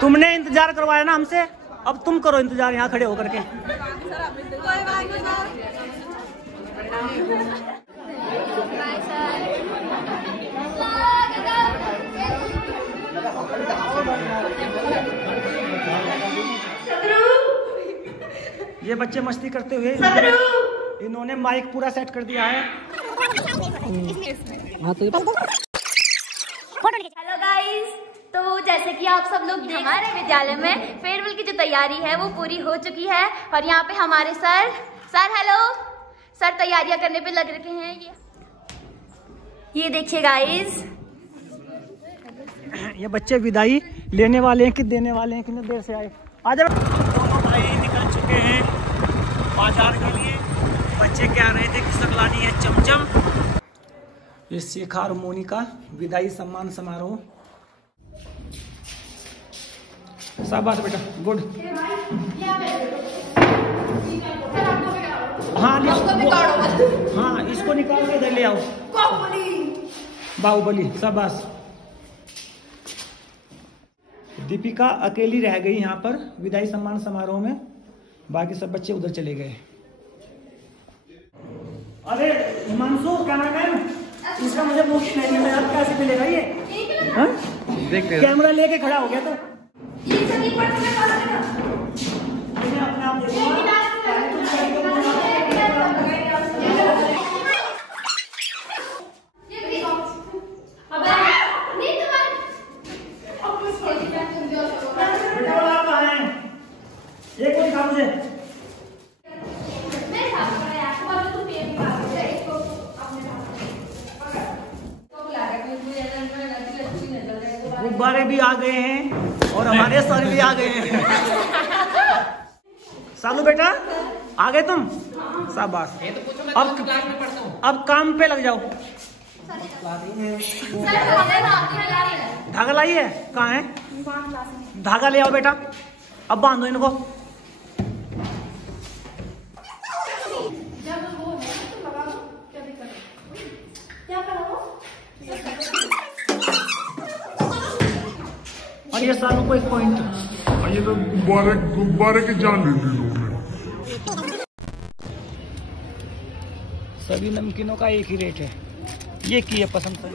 तुमने इंतजार करवाया ना हमसे, अब तुम करो इंतजार यहाँ खड़े होकर के। ये बच्चे मस्ती करते हुए इन्होंने माइक पूरा सेट कर दिया है। हेलो गाइस, तो जैसे कि आप सब लोग हमारे विद्यालय में फेयरवेल की जो तैयारी है वो पूरी हो चुकी है और यहाँ पे हमारे सर हेलो सर तैयारियां करने पे लग रखे हैं। ये देखिए गाइस, ये बच्चे विदाई लेने वाले हैं कि देने वाले हैं, कितने देर से आए। आज दोनों भाई निकल चुके हैं बाजार के लिए। बच्चे कह रहे थे कि सकलानी है चमचम। ये शिखा और मोनिका विदाई सम्मान समारोह। शाबाश बेटा, गुड। हाँ हाँ, इसको निकाल के इधर ले आओ। बाहुबली, शाबाश। दीपिका अकेली रह गई यहाँ पर विदाई सम्मान समारोह में, बाकी सब बच्चे उधर चले गए। अरे हिमांशु कैमरामैन, इसका मुझे मुफ्त नहीं मिला यार, कैसे मिलेगा ये? कैमरा लेके खड़ा हो गया तो अपने आप देखो। एक को दिखा मुझे। गुब्बारे भी आ गए हैं और हमारे सर भी आ गए हैं। सालू बेटा आ गए तुम, शाबाश। अब काम पे लग जाओ। धागा लाई है, कहाँ है? धागा ले आओ बेटा, अब बांधो इनको। और ये सालों को एक पॉइंट, ये तो गुब्बारे की जान ले ली लोगों ने। सभी नमकीनों का एक ही रेट है, ये की है पसंद है।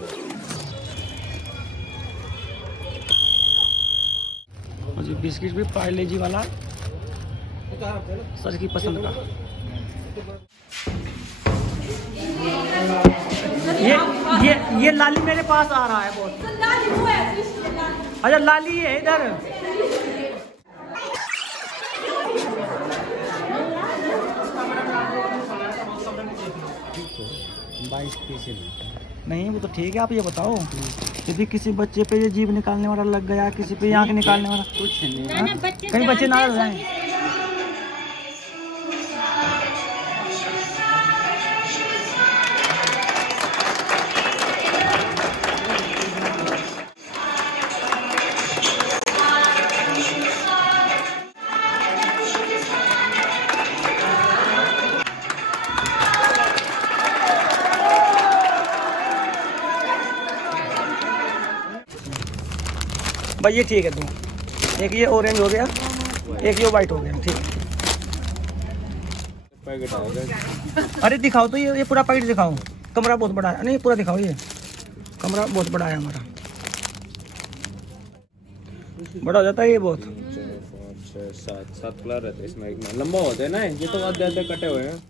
मुझे बिस्किट भी पार्ले जी वाला सर की पसंद का। ये लाली मेरे पास आ रहा है बहुत। अच्छा लाली है इधर। नहीं वो तो ठीक है, आप ये बताओ यदि किसी बच्चे पे ये जीभ निकालने वाला लग गया, किसी पे आंख निकालने वाला, कुछ नहीं, कई बच्चे नाराज हो जाएं। भाई ये ठीक है, दो, एक ये ऑरेंज हो गया, एक ये वाइट हो गया, ठीक है। अरे दिखाओ तो ये पूरा पैकेट दिखाओ। कमरा बहुत बड़ा है, नहीं पूरा दिखाओ, ये कमरा बहुत बड़ा है हमारा, बड़ा हो जाता है ये बहुत। 7 कलर रहते हैं इसमें, लंबा होता है ना, ये तो बहुत ज्यादा कटे हुए हैं।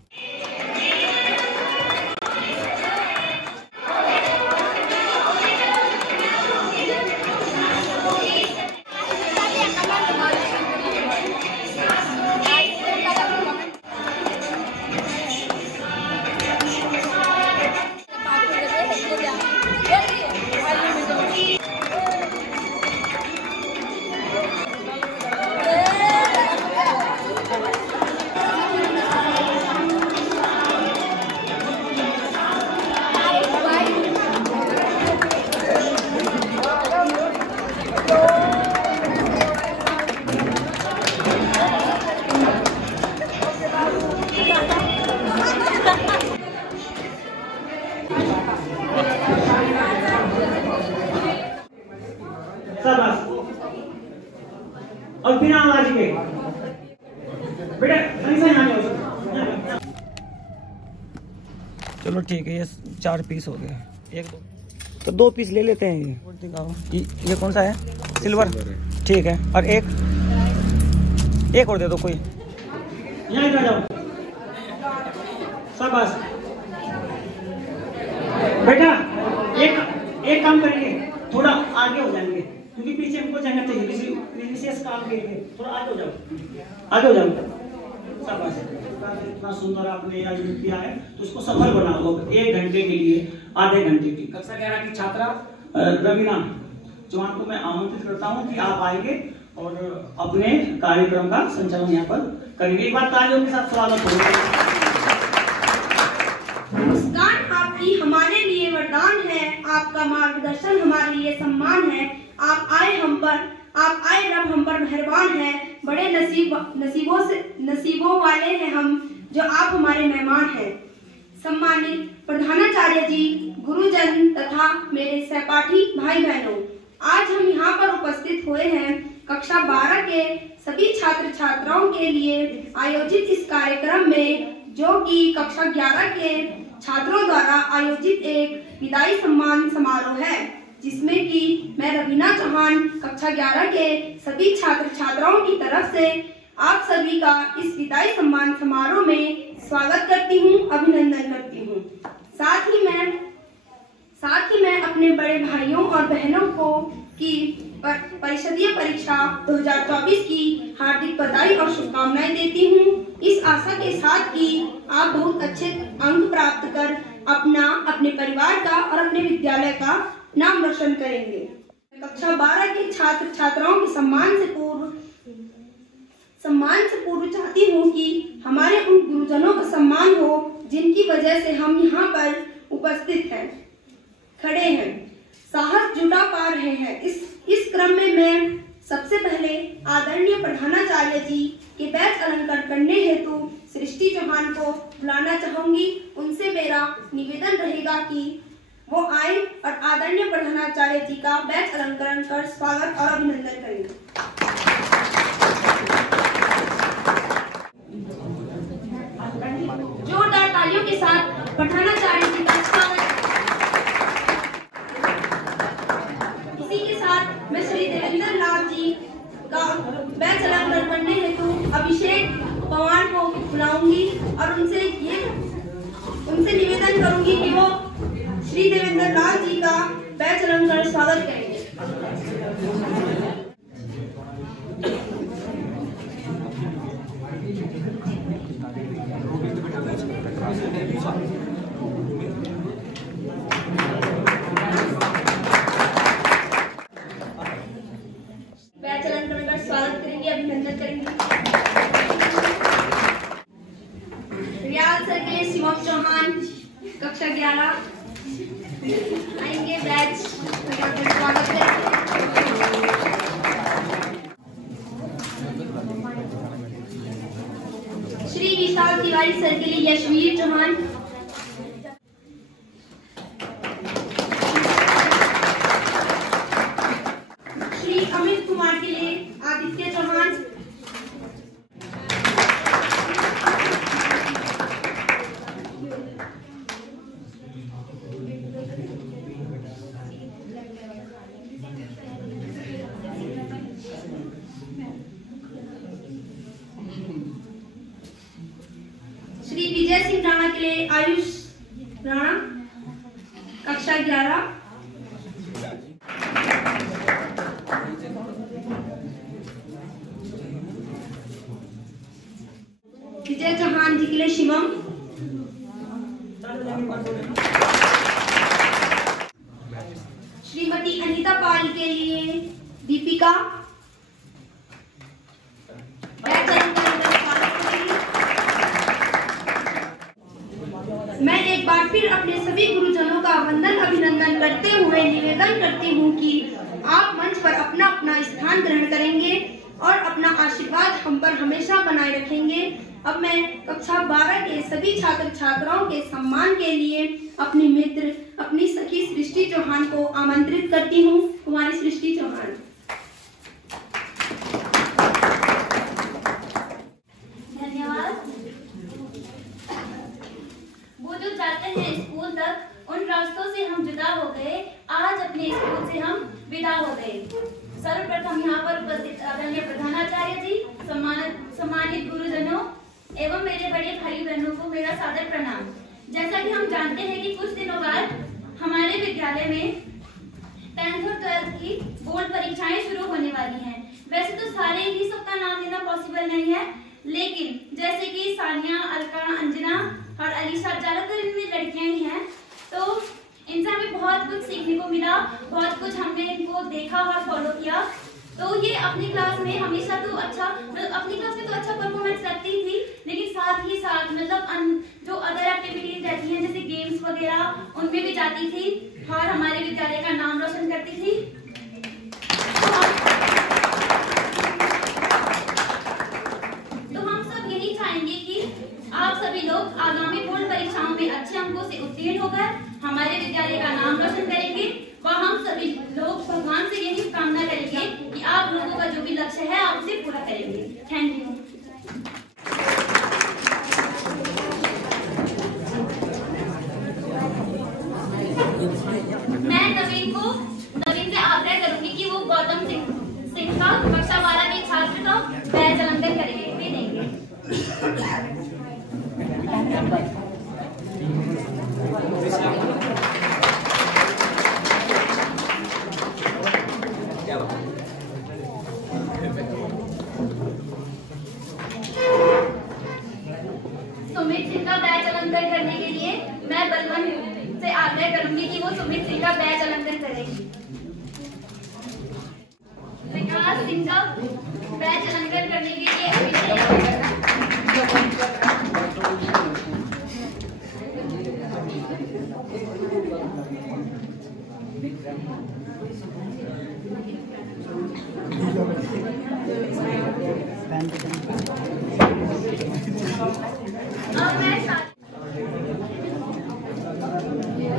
बिना आवाज के बेटा ऐसा यहाँ जाओ। चलो ठीक है, ये 4 पीस हो गए, 1 2 तो 2 पीस ले लेते हैं। ये दिखाओ, ये कौन सा है? सिल्वर, ठीक है। और एक और दे दो कोई। यहाँ इधर जाओ, शाबाश बेटा। एक काम करेंगे, थोड़ा आगे हो जाएंगे क्योंकि पीछे हमको जगह चाहिए किसी विशेष काम के लिए। थोड़ा आगे हो जाओ, आगे हो जाओ, शाबाश। इतना सुंदर आपने आयोजन किया है तो उसको सफल बनाओ। 1 घंटे के लिए, आधे घंटे की कक्षा 11 की छात्रा रवीना चौहान को मैं आमंत्रित करता हूं कि आप आएंगे और अपने कार्यक्रम का संचालन यहाँ पर करेंगे। एक बार तालियों के साथ स्वागत करेंगे। मुस्कान आपकी हमारे लिए वरदान है, आपका मार्गदर्शन हमारे लिए सम्मान है। आप आए रब हम पर मेहरबान है। बड़े नसीबों वाले हैं हम जो आप हमारे मेहमान हैं। सम्मानित प्रधानाचार्य जी, गुरुजन तथा मेरे सहपाठी भाई बहनों, आज हम यहाँ पर उपस्थित हुए हैं कक्षा 12 के सभी छात्र छात्राओं के लिए आयोजित इस कार्यक्रम में, जो कि कक्षा 11 के छात्रों द्वारा आयोजित एक विदाई सम्मान समारोह है, जिसमें कि मैं रवीना चौहान कक्षा 11 के सभी छात्र छात्राओं की तरफ से आप सभी का इस विदाई सम्मान समारोह में स्वागत करती हूँ, अभिनंदन करती हूँ। साथ ही मैं अपने बड़े भाइयों और बहनों को की परिषदीय परीक्षा 2024 की हार्दिक बधाई और शुभकामनाएं देती हूँ, इस आशा के साथ कि आप बहुत अच्छे अंक प्राप्त कर अपने परिवार का और अपने विद्यालय का नाम रोशन करेंगे। कक्षा 12 के छात्र छात्राओं के सम्मान से पूर्व चाहती हूँ कि हमारे उन गुरुजनों का सम्मान हो जिनकी वजह से हम यहाँ पर उपस्थित हैं, खड़े हैं, साहस जुटा पा रहे हैं। इस क्रम में मैं सबसे पहले आदरणीय प्रधानाचार्य जी के बैच अलंकार करने हेतु सृष्टि चौहान को बुलाना चाहूंगी। उनसे मेरा निवेदन रहेगा कि वो आए और आदरणीय प्रधानाचार्य जी का बैच अलंकरण कर स्वागत और अभिनंदन करेंगे। जोरदार तालियों के साथ प्रधानाचार्य जी का स्वागत। इसी के साथ मैं श्री देवेंद्र लाल जी का बैच अलंकरण करने हेतु अभिषेक पवार को बुलाऊंगी और उनसे निवेदन करूंगी कि वो श्री देवेंद्र लाल जी का बैच अलंकरण स्वागत करेंगे। बैच अलंकरण का स्वागत करेंगे, अभिनंदन करेंगे। रियाल सर के शिवम चौहान कक्षा 11 आएंगे, बैच स्वागत करेंगे। श्री विशाल तिवारी सर के लिए यशवीर चौहान, श्री अमित कुमार के लिए आदित्य चौहान, श्री विजय सिंह राणा के लिए आयुष राणा कक्षा 11, विजय चौहान जी के लिए शिवम, श्रीमती अनीता पाल के लिए दीपिका, मैं एक बार फिर अपने सभी गुरुजनों का वंदन अभिनंदन करते हुए निवेदन करती हूँ कि आप मंच पर अपना अपना स्थान ग्रहण करेंगे और अपना आशीर्वाद हम पर हमेशा बनाए रखेंगे। अब मैं कक्षा 12 के सभी छात्र छात्राओं के सम्मान के लिए अपनी मित्र, अपनी सखी सृष्टि चौहान को आमंत्रित करती हूँ। कुमारी सृष्टि चौहान। हैं स्कूल तक, उन रास्तों से हम जुदा हो गए, आज अपने स्कूल से हम विदा हो गए। सर्वप्रथम यहाँ पर उपस्थित आदरणीय प्रधानाचार्य जी, सम्मानित गुरुजनों एवं मेरे बड़े भाई बहनों को मेरा सादर प्रणाम। जैसा कि हम जानते हैं कि कुछ दिनों बाद हमारे विद्यालय में 10th और 12th की बोर्ड परीक्षाएं शुरू होने वाली हैं। वैसे तो सारे ही सबका नाम लेना पॉसिबल नहीं है, लेकिन जैसे कि सानिया, अलका, अंजना और अलीशा, ज्यादातर इनमें लड़कियां ही हैं, तो इनसे हमें बहुत कुछ सीखने को मिला, बहुत कुछ हमने इनको देखा और फॉलो किया। तो ये अपनी क्लास में हमेशा तो अच्छा, अपनी क्लास में तो अच्छा परफॉर्मेंस करती थी, लेकिन साथ ही साथ मतलब जो अदर एक्टिविटीज रहती हैं जैसे गेम्स वगैरह, उनमें भी जाती थी और हमारे विद्यालय का नाम रोशन करती थी। तो हम सब यही चाहेंगे कि आप सभी लोग आगामी बोर्ड परीक्षाओं में अच्छे अंकों से उत्तीर्ण होकर हमारे विद्यालय का नाम रोशन करेंगे व हम सभी लोग भगवान से यही कामना करेंगे कि आप लोगों का जो भी लक्ष्य है आप उसे पूरा करेंगे। Thank you. मैं नवीन से आग्रह करूंगी कि वो गौतम सिंह का कक्षा 12 के छात्र का बैच अलंकरण करेंगे, वे देंगे। सुमित सिंह का बैच अलंकरण करने के लिए मैं बलवंत से आग्रह करूंगी कि वो सुमित सिंह का बैच अलंकरण करेंगी। विकास सिंह का बैच अलंकरण करने के लिए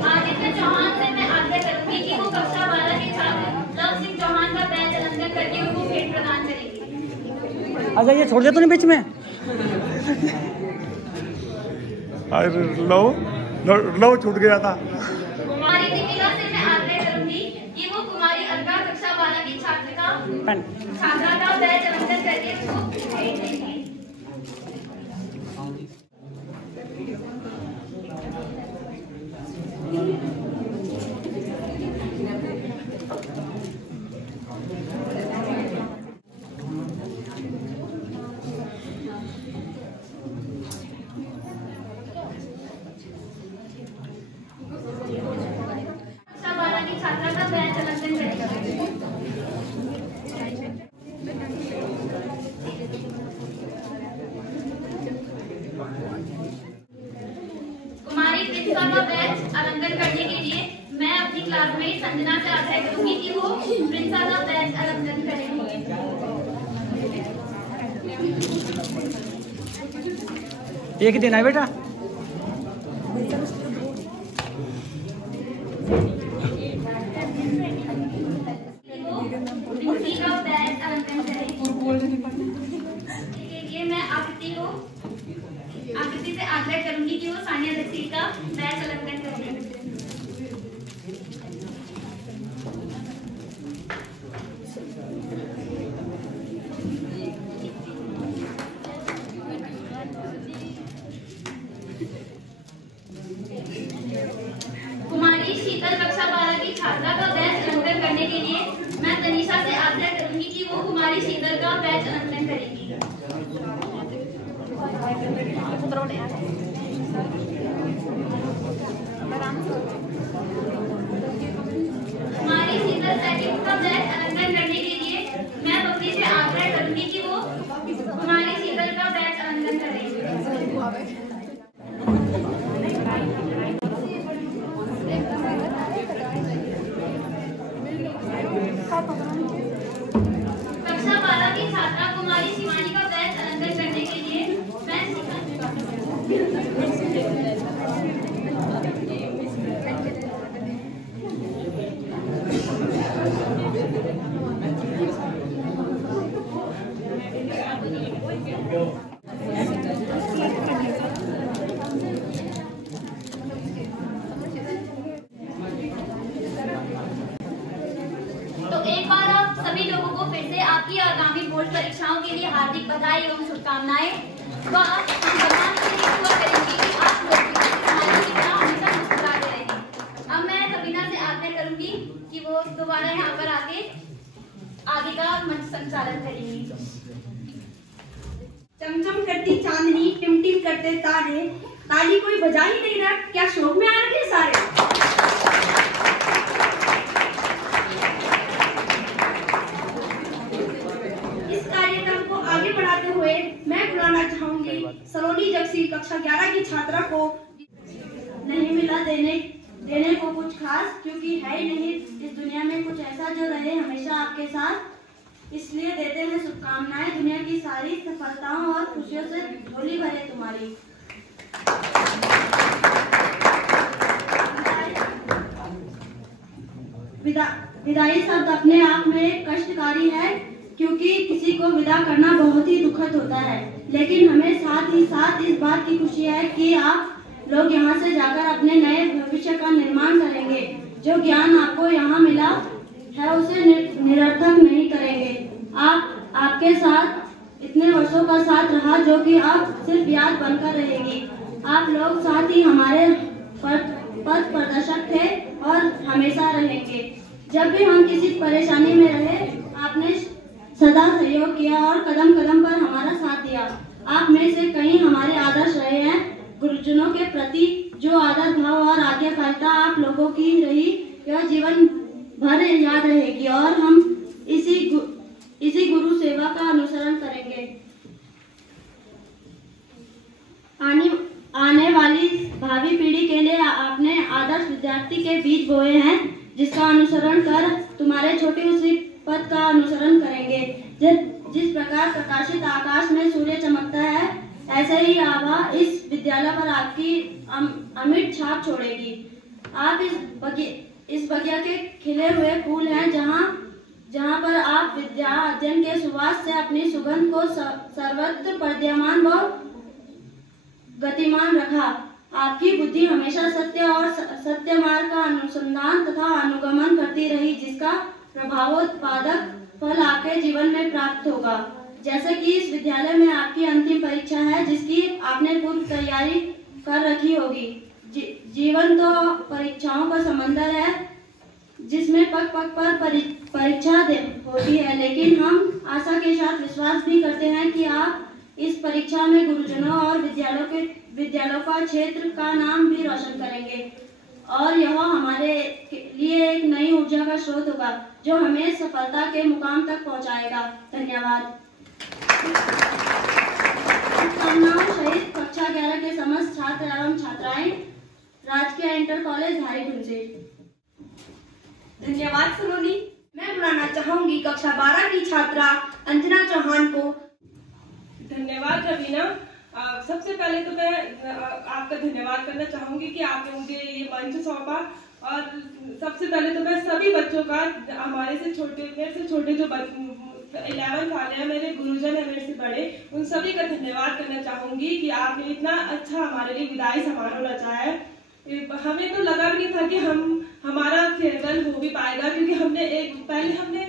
आदित्य चौहान से मैं आग्रह करूंगी कि वो कक्षा 12 के छात्र लव सिंह चौहान का बैच अलंकरण करके उनको भेंट प्रदान करेंगे। अच्छा, ये छोड़ दे तूने बीच में। अरे लो छूट गया था। कुमारी दीपिका से मैं आग्रह करूंगी कि वो कुमारी अलका कक्षा 12 की छात्रा का बैच अलंकरण करके उसको भेंट देंगी। कक्षा 12 की छात्रा का बैच अलंकरण करेंगे। कुमारी प्रिंसा का बैच अलंकरण करने के लिए मैं अपनी क्लासमेट संजना से आग्रह करूंगी कि वो प्रिंसा का बैच अलंकरण करेंगे। एक ही दिन है बेटा। का बैच अलंकरण करेंगे। ये मैं आकृति से आग्रह करूंगी कि वो सानिया दक्षी का बैच अलंकरण करेंगे। कुमारी शीतल कक्षा 12 की छात्रा का बैच अलंकरण करने के लिए मैं तनीषा से आग्रह करूंगी कि वो कुमारी शीतल का बैच अलंकरण करेगी। कुमारी शीतल सैनिक का बैच अलंकरण करने के लिए मैं बकरी से आग्रह करूंगी कि वो कुमारी शीतल का बैच अलंकरण करेगी। कक्षा 12 की छात्रा कुमारी शिवानी का बैच अलंकरण करने के लिए मैं से आपकी आगामी बोर्ड परीक्षाओं के लिए हार्दिक बधाई एवं शुभकामनाएं। व हम भगवान से दुआ करेंगे कि आप लोग की तरह हमेशा मुस्कुराते रहें। अब मैं कबीना से आग्रह करूंगी कि वो दोबारा यहाँ पर आगे का मंच संचालन करेंगी। चमचम करती चांदनी, टिमटिम करते तारे, ताली कोई बजा ही नहीं रहा, क्या शौक में आ रखे सारे। इस कार्यक्रम को आगे बढ़ाते हुए मैं बुलाना चाहूंगी सलोनी जक्सी कक्षा 11 की छात्रा को। नहीं मिला देने को कुछ खास, क्योंकि है ही नहीं इस दुनिया में कुछ ऐसा जो रहे हमेशा आपके साथ, इसलिए देते हैं शुभकामनाएं। दुनिया की सारी सफलताओं और खुशियों से झोली भरे तुम्हारी। विदाई शब्द अपने आप में कष्टकारी है, क्योंकि किसी को विदा करना बहुत ही दुखद होता है, लेकिन हमें साथ ही साथ इस बात की खुशी है कि आप लोग यहाँ से जाकर अपने नए भविष्य का निर्माण करेंगे। जो ज्ञान आपको यहाँ मिला है उसे निरर्थक नहीं करेंगे। आपके साथ इतने वर्षों का साथ रहा जो कि अब सिर्फ याद बनकर रहेगी। आप लोग साथ ही हमारे पथ प्रदर्शक थे और हमेशा रहेंगे। जब भी हम किसी परेशानी में रहे आपने सदा सहयोग किया और कदम कदम पर हमारा साथ दिया। आप में से कई हमारे आदर्श रहे हैं। गुरुजनों के प्रति जो आदर भाव और आज्ञाकारिता आप लोगों की रही यह जीवन भर याद रहेगी और हम इसी गुरु सेवा का अनुसरण करेंगे। आने वाली भावी पीढ़ी के लिए आपने आदर्श विद्यार्थी के बीज बोए हैं, जिसका अनुसरण कर तुम्हारे छोटे उसी पद का अनुसरण करेंगे। जिस प्रकार प्रकाशित आकाश में सूर्य चमकता है, ऐसे ही आभा इस विद्यालय पर आपकी अमिट छाप छोड़ेगी। आप इस बगिया के खिले हुए फूल हैं, जहाँ पर आप विद्या अध्ययन के सुवास से अपनी सुगंध को सर्वत्र प्रद्यमान व गतिमान रखा। आपकी बुद्धि हमेशा सत्य और सत्य मार्ग का अनुसंधान तथा अनुगमन करती रही, जिसका प्रभावोत्पादक फल आपके जीवन में प्राप्त होगा। जैसे कि इस विद्यालय में आपकी अंतिम परीक्षा है, जिसकी आपने पूर्व तैयारी कर रखी होगी। जीवन तो परीक्षाओं का समंदर है, जिसमें पग पग पर परीक्षा होती है, लेकिन हम आशा के साथ विश्वास भी करते हैं कि आप इस परीक्षा में गुरुजनों और विद्यालयों का क्षेत्र का नाम भी रोशन करेंगे और यह हमारे लिए एक नई ऊर्जा का स्रोत होगा, जो हमें सफलता के मुकाम तक पहुंचाएगा। धन्यवाद। सहित कक्षा 11 के समस्त छात्र एवं छात्राएं, राजकीय इंटर कॉलेज धारीगुंज से। धन्यवाद सलोनी। मैं बुलाना चाहूंगी कक्षा 12 की छात्रा अंजना चौहान को। धन्यवाद रवीना। सबसे पहले तो मैं आपका धन्यवाद करना चाहूंगी कि आपने मुझे ये मंच सौंपा, और सबसे पहले तो मैं सभी बच्चों का, मेरे से छोटे जो 11 वाले हैं, मेरे गुरुजन है मेरे से बड़े, उन सभी का धन्यवाद करना चाहूंगी कि आपने इतना अच्छा हमारे लिए विदाई समारोह रचा है। हमें तो लगा भी नहीं था कि हमारा फेयरवेल हो भी पाएगा, क्योंकि हमने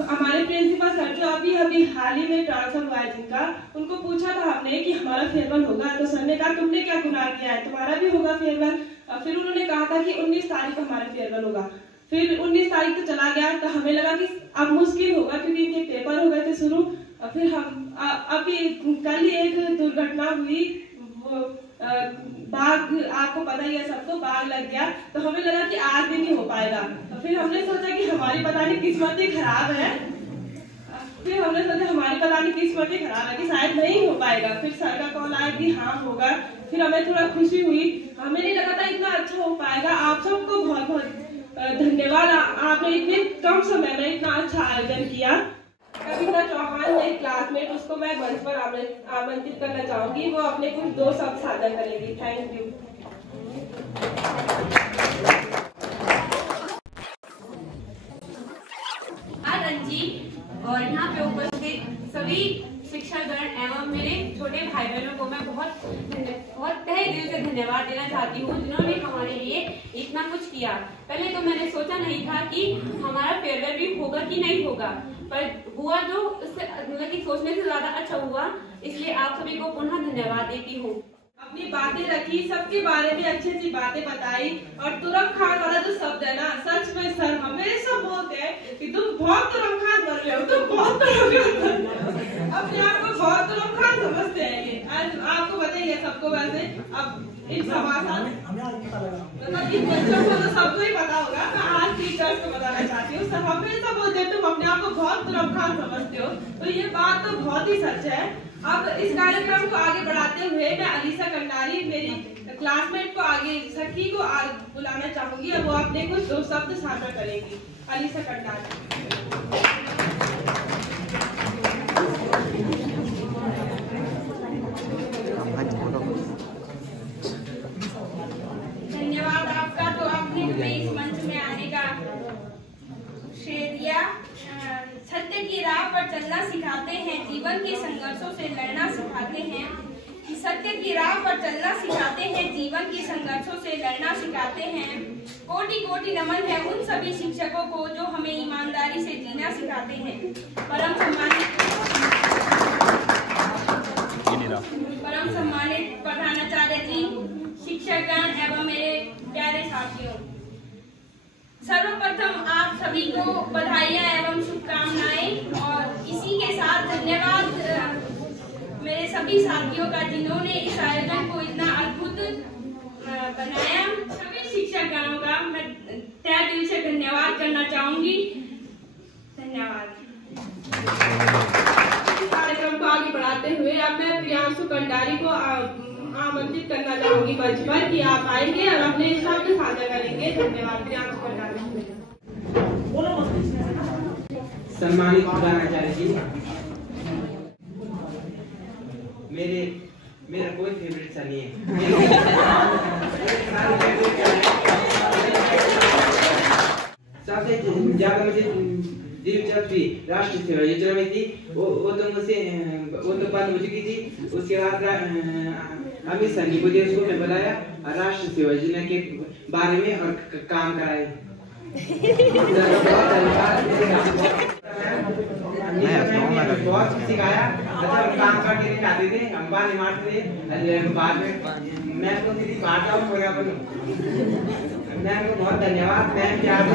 हमारे प्रिंसिपल सर जो अभी हाल ही में ट्रांसफर हुआ है जिनका, उनको पूछा था हमने कि हमारा फेयरवेल होगा, तो सर ने कहा तुमने क्या गुनाह किया है, तुम्हारा भी होगा फेयरवेल। फिर उन्होंने कहा था कि 19 तारीख को हमारा फेयरवेल होगा। फिर 19 तारीख तो चला गया, तो हमें लगा कि अब मुश्किल होगा, क्योंकि इनके पेपर हो गए थे शुरू। फिर हम अभी कल ही एक दुर्घटना हुई, बाघ, आपको पता ही है सबको, बाघ लग गया, तो हमें लगा कि आज भी नहीं हो पाएगा। तो फिर हमने सोचा कि हमारी पता नहीं किस्मत ही खराब है, कि शायद नहीं हो पाएगा। फिर सर का कॉल आया कि हाँ होगा। फिर हमें थोड़ा खुशी हुई, हमें नहीं लगा था इतना अच्छा हो पाएगा। आप सबको बहुत बहुत धन्यवाद, आपने इतने कम समय में इतना अच्छा आयोजन किया। कविता चौहान है क्लासमेट, उसको मैं मंच पर आमंत्रित करना चाहूंगी, वो अपने कुछ 2 शब्द साझा करेंगी। Thank you. जी और यहाँ पे उपस्थित सभी शिक्षागण एवं मेरे छोटे भाई बहनों को मैं बहुत तहे दिल से धन्यवाद देना चाहती हूँ, जिन्होंने हमारे लिए इतना कुछ किया। पहले तो मैंने सोचा नहीं था कि हमारा फेयरवेल भी होगा कि नहीं होगा, पर हुआ जो उससे मतलब कि सोचने से ज्यादा अच्छा हुआ, इसलिए आप सभी को पुनः धन्यवाद देती हूँ। अपनी बातें रखी, सबके बारे में अच्छी अच्छी बातें बताई, और तुरम खान वाला जो शब्द है ना, सच में सर हमेशा बोलते हैं कि तुम बहुत तुरम खान बन रहे हो, तुम बहुत तुरम खान बन रहे हो। अपने आप को बहुत तुरम खान समझते हैं ये। आज आपको बताइए सबको, वैसे अब इन समाचार मतलब इन बच्चों को तो सबको ही पता होगा, मैं आज टीचर्स को बताना चाहती हूँ। सब हमेशा बोलते हैं तुम अपने आप को बहुत तुरम खान समझते हो, तो ये बात तो बहुत ही सच है। अब इस कार्यक्रम को आगे बढ़ाते हुए मैं अलीसा कंडारी, मेरी क्लासमेट को आगे, सखी को बुलाना चाहूंगी, और वो अपने कुछ दो शब्द साझा करेंगी। अलीसा कंडारी। धन्यवाद आपका, तो आपने हमें इस मंच में आने का श्रेय दिया। सत्य की राह पर चलना सिखाते हैं, जीवन के संघर्षों से लड़ना सिखाते हैं। सत्य की राह पर चलना सिखाते हैं, जीवन के संघर्षों से लड़ना सिखाते हैं। कोटि कोटि नमन है उन सभी शिक्षकों को जो हमें ईमानदारी से जीना सिखाते हैं। परम सम्मानित प्रधानाचार्य जी, शिक्षकगण एवं मेरे प्यारे साथियों, सर्वप्रथम आप सभी को बधाइयाँ एवं शुभकामनाएं, और इसी के साथ धन्यवाद मेरे सभी साथियों का जिन्होंने इस आयोजन को इतना अद्भुत बनाया। सभी शिक्षकगणों का मैं तहे दिल से धन्यवाद करना चाहूंगी। धन्यवाद। कार्यक्रम को आगे बढ़ाते हुए अब मैं प्रियांशु कंडारी को आमंत्रित करना चाहूंगी मंच पर कि आप आएंगे और अपने शब्द साझा करेंगे। धन्यवाद। प्रियांशु कंडारी। सम्मानित प्रधानाचार्य जी, मेरा कोई फेवरेट सा नहीं है। सबसे ज्यादा मुझे दिलचस्पी राष्ट्रीय सेवा योजना में थी, वो तो बंद हो चुकी थी। उसके बाद अमित सर जी को उसको मैं बताया और राष्ट्रीय सेवा योजना के बारे में और काम कराए। बहुत सिखाया, अच्छा काम करके दिखाते थे, हम बात मारते थे। बाद में मैं तो मेरी बात आउट हो गया, मैम को बहुत धन्यवाद। मैम क्या आपको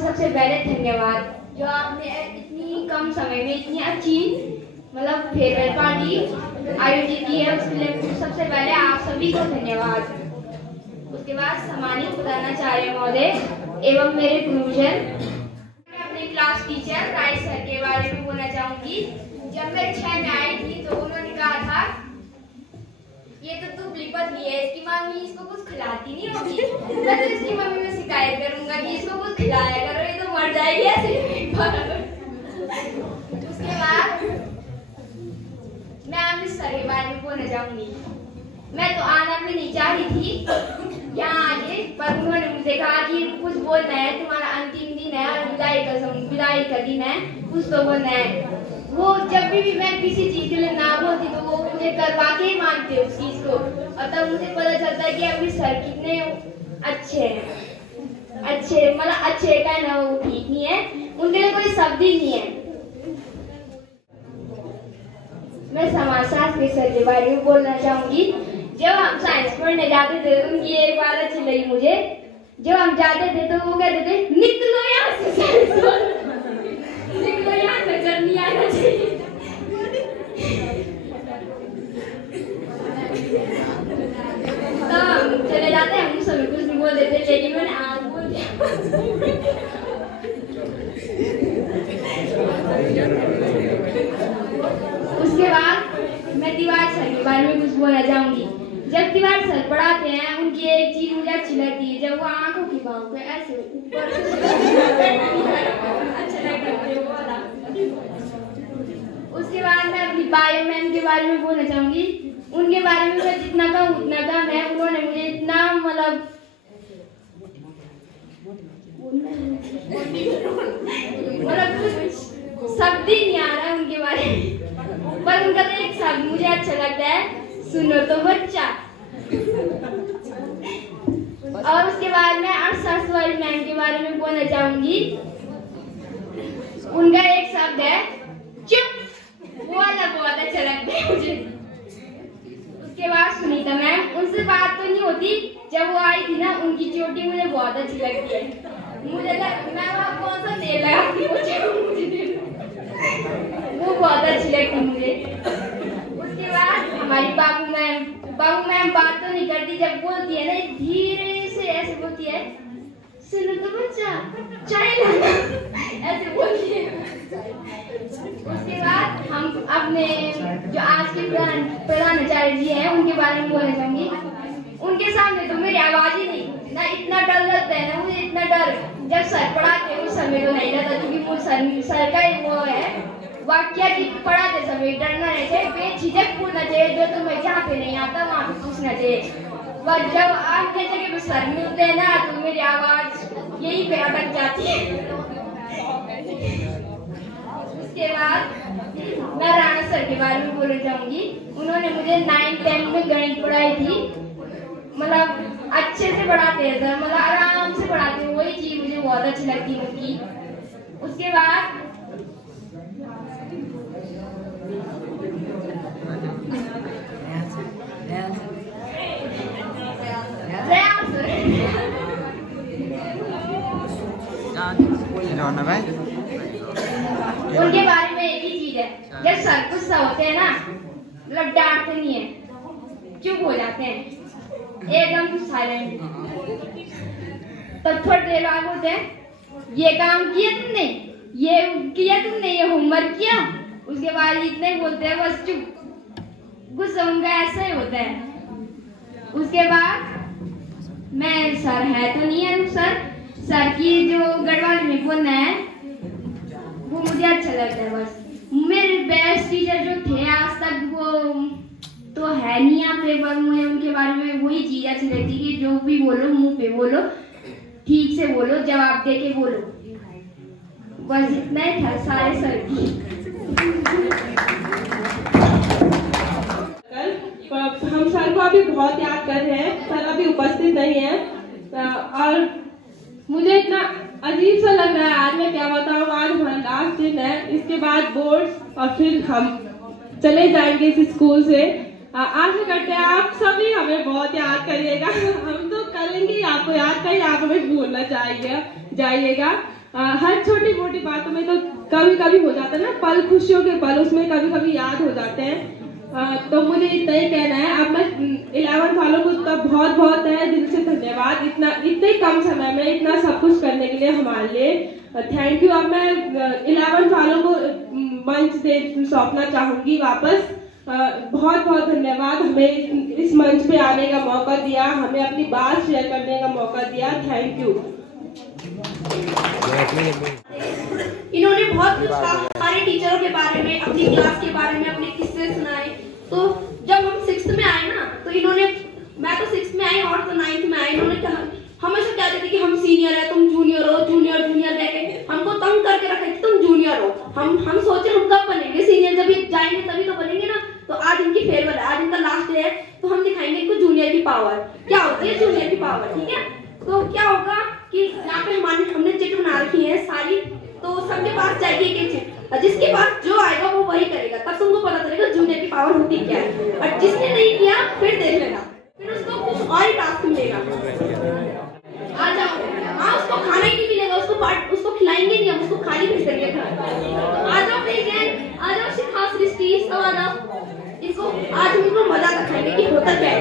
सबसे पहले धन्यवाद जो आपने इतनी कम समय में इतनी अच्छी मतलब फेयरवेल पार्टी आयोजित की है, उसके लिए सबसे पहले आप सभी को धन्यवाद। उसके बाद सम्मानित प्रधानाचार्य महोदय एवं मेरे गुरुजन, मैं अपने क्लास टीचर राय सर के बारे में बोलना चाहूंगी। जब मैं 6 में आई थी तो उन्होंने कहा था ये तो दुबली पतली है, इसकी मम्मी इसको कुछ खिलाती नहीं होगी, मैं तो इसकी मम्मी में शिकायत करूंगा कि इसको कुछ खिलाया करो, ये तो मर जाएगी ऐसे। उसके बाद मैं अमित सर के बारे में बोलना चाहूंगी। मैं तो आना भी नहीं चाह रही थी यहाँ आगे, पर उन्होंने मुझे कहा कि कुछ बोलना है, तुम्हारा अंतिम दिन है और विदाई का दिन है, कुछ तो बोलना है। वो जब भी मैं किसी चीज के लिए ना बोलती तो वो मुझे करवा के ही मानते उस चीज को, और तब मुझे पता चलता है कि अमित सर कितने अच्छे हैं। मतलब अच्छे का ना, वो ठीक नहीं है, उनके लिए कोई शब्द ही नहीं है। मैं समाजशास्त्र के सर के बारे में बोलना चाहूंगी। जब हम साइंस पढ़ने जाते थे उनकी एक बात अच्छी लगी मुझे। जब हम जाते थे तो वो कहते थे निकलो यहाँ से, निकलो यहाँ से, नजर नहीं आना चाहिए। तो हम चले जाते हैं, हम सभी कुछ नहीं बोल देते, लेकिन मैंने आज बोल दिया। उसके बाद मैं तिवारी सर के बारे में कुछ बोलना चाहूंगी। जब तिवारी सर पढ़ाते हैं उनकी एक चीज मुझे अच्छी लगती है, जब वो आंखों की भाव पे ऐसे ऊपर अच्छा लगता है मुझे वो वाला। उसके बाद मैं अपनी बायो मैम के बारे में बोलना चाहूंगी। उनके बारे में मैं जितना कहूँ उतना कम है। उन्होंने मुझे इतना मतलब कुछ शब्द ही नहीं आ रहा है उनके बारे में, पर उनका तो एक शब्द मुझे अच्छा लगता है, सुनो तो बच्चा। और उसके बाद मैं अर्थशास्त्र वाली मैम के बारे में बोलना चाहूंगी। उनका एक शब्द है चुप, वो वाला बहुत अच्छा लगता है मुझे। उसके बाद सुनीता मैम, उनसे बात तो नहीं होती, जब वो आई थी ना उनकी चोटी मुझे बहुत अच्छी लगती है। मुझे मैं वहाँ कौन सा तेल लगाती वो बहुत अच्छी लगती मुझे। उसके बाद हमारी बाबू मैम बात तो नहीं करती, जब बोलती है ना धीरे से ऐसे बोलती है, सुनो तो बच्चा चाय लाना, ऐसे बोलती है। उसके बाद हम अपने जो आज के प्रधानाचार्य जी हैं उनके बारे में बोलना चाहूंगी। उनके सामने तो मेरी आवाज ही नहीं ना, इतना डर लगता है ना मुझे, इतना डर। जब सर पढ़ाते उस समय तो नहीं लगता, क्योंकि वो सर का वो है वाक्य की पढ़ाते समय डरना नहीं चाहिए, बेझिझक पूछना चाहिए, जो तुम्हें जहाँ पे नहीं आता वहाँ पे पूछना चाहिए। पर जब आपके जगह पे सर मिलते हैं ना तो मेरी आवाज यही पे अटक जाती है। उसके बाद मैं राणा सर के बारे में बोलना चाहूंगी। उन्होंने मुझे 9th-10th में गणित पढ़ाई थी, मतलब अच्छे से पढ़ाते हैं सर, मतलब आराम से पढ़ाते हैं, वही चीज मुझे बहुत अच्छी लगती है उनकी। उसके बाद उनके बारे में एक ही चीज है, जब सर गुस्सा होते हैं ना, मतलब डांटते नहीं है, चुप हो जाते हैं एकदम साइलेंट। तब थोड़ी देर बाद बोलते हैं, ये काम किया तुमने, ये किया तुमने, ये होमवर्क किया। उसके बाद इतने बोलते हैं बस चुप, गुस्सा उनका ऐसा ही होता है। उसके बाद मैं सर है तो नहीं है, सर की जो गढ़वाल में बोलना है वो मुझे अच्छा लगता है। बस मेरे बेस्ट टीचर जो थे आज तक वो तो है नहीं यहाँ पे, पर मुझे उनके बारे में वही चीज अच्छी लगती कि जो भी बोलो मुंह पे बोलो, ठीक से बोलो, जवाब दे के बोलो। बस इतना ही था सारे सर की। हम सर को अभी बहुत याद कर रहे हैं, सर अभी उपस्थित नहीं है और मुझे इतना अजीब सा लग रहा है। आज मैं क्या बताऊँ, आज हमारा लास्ट दिन है, इसके बाद बोर्ड और फिर हम चले जाएंगे इस स्कूल से। आशा करते हैं आप सभी हमें बहुत याद करिएगा, हम तो करेंगे आपको याद करेंगे, आप हमें भूलना जाइएगा। हर छोटी मोटी बातों में तो कभी कभी हो जाता है ना, पल खुशियों के पल उसमें कभी कभी याद हो जाते हैं। तो मुझे इतना ही कहना है। अब मैं 11 वालों को तो बहुत बहुत है दिल से धन्यवाद, इतने कम समय में इतना सब कुछ करने के लिए हमारे लिए थैंक यू। अब मैं 11 वालों को मंच सौंपना चाहूंगी वापस। बहुत बहुत धन्यवाद, हमें इस मंच पे आने का मौका दिया, हमें अपनी बात शेयर करने का मौका दिया, थैंक यू। इन्होंने बहुत कुछ कहा हमारे टीचरों के बारे में, अपनी क्लास के बारे में, अपने किस्से सुनाए। तो जब हम 6th में आए ना तो इन्होंने, मैं तो 6th में आई और तो 9th में आई, इन्होंने कहा हमेशा कहते थे कि हम सीनियर है, तुम जूनियर हो, जूनियर कहके हमको तंग करके रखे कि तुम जूनियर हो। हम सोचे हम कब बनेंगे सीनियर, जब ये जाएंगे तभी तो बनेंगे ना। तो आज इनकी फेयरवेल है, आज इनका लास्ट डे है, तो हम दिखाएंगे इनको जूनियर की पावर क्या होती है, जूनियर की पावर। ठीक है, तो क्या होगा कि यहाँ पे हमने चिट बना रखी है सारी, तो सबके पास चाहिए एक चिट, जिसके पास जो आएगा वो वही करेगा, तब तुमको पता चलेगा जूनियर की पावर होती क्या है। और जिसने नहीं किया फिर देख लेना, फिर उसको कुछ और ही टास्क मिलेगा। आ जाओ, हाँ उसको खाना ही नहीं मिलेगा, उसको खिलाएंगे नहीं, हम उसको खाली भेज देंगे घर। तो आ जाओ प्लीज, आ जाओ शिखा सृष्टि, सब आ जाओ। इसको आज उनको मजा दिखाएंगे कि होता क्या है।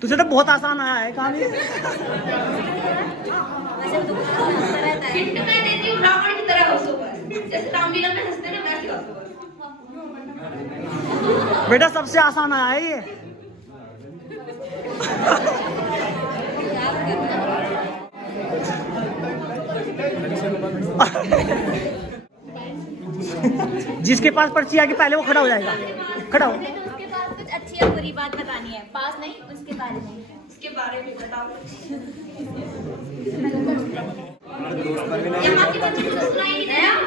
तुझे तो बहुत आसान आया है काम। हिंट मैं देती हूँ, रावण की तरह हंसो बस, जैसे रामलीला में हंसते ना वैसे हंसो बस। बेटा सबसे आसान आया है ये। जिसके पास पर्ची आके पहले वो खड़ा हो जाएगा, खड़ा हो। उसके पास कुछ अच्छी और बुरी बात बतानी है, पास नहीं उसके बारे में बताओ। यहाँ की बच्ची को सुनाई नहीं दे रहा,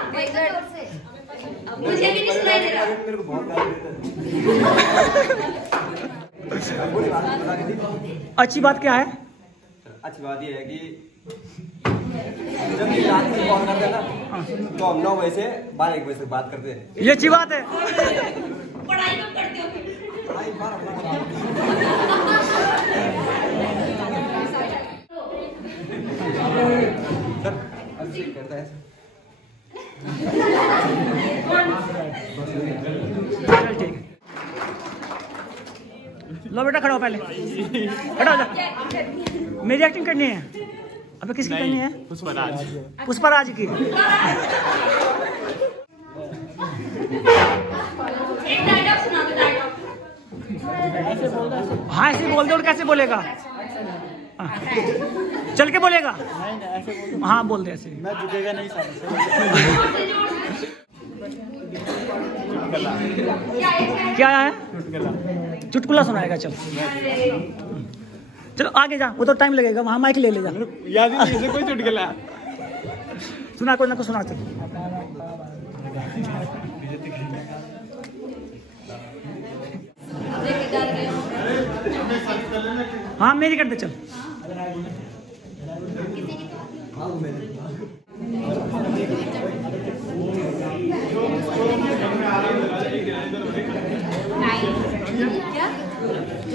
मुझे भी नहीं सुनाई दे रहा। मेरे को बहुत गाली देता है। अच्छी बात क्या है? अच्छी बात ये है कि जब ये रात में कॉल करते हैं ना, तो हम 9 बजे से 12-1 बजे तक बात करते हैं। ये अच्छी बात है। पढ़ाई कब करते हो? करता है चल ठीक। लो बेटा खड़ा हो, पहले खड़ा हो जा। मेरी एक्टिंग करनी है। अबे किसकी करनी है? पुष्पराज। पुष्पराज की। एक डायलॉग सुना दो, डायलॉग। हाँ ऐसे बोल दे। और कैसे बोलेगा? चल के बोलेगा? हाँ बोल दे ऐसे। मैं झुकेगा नहीं सामने। क्या है? चुटकुला सुनाएगा। चल चलो आगे जा, वो तो टाइम लगेगा, वहाँ माइक ले ले जा। याद ही नहीं कोई चुटकुला सुना, कोई ना कुछ सुना। चल हाँ मेरी कर दे। चल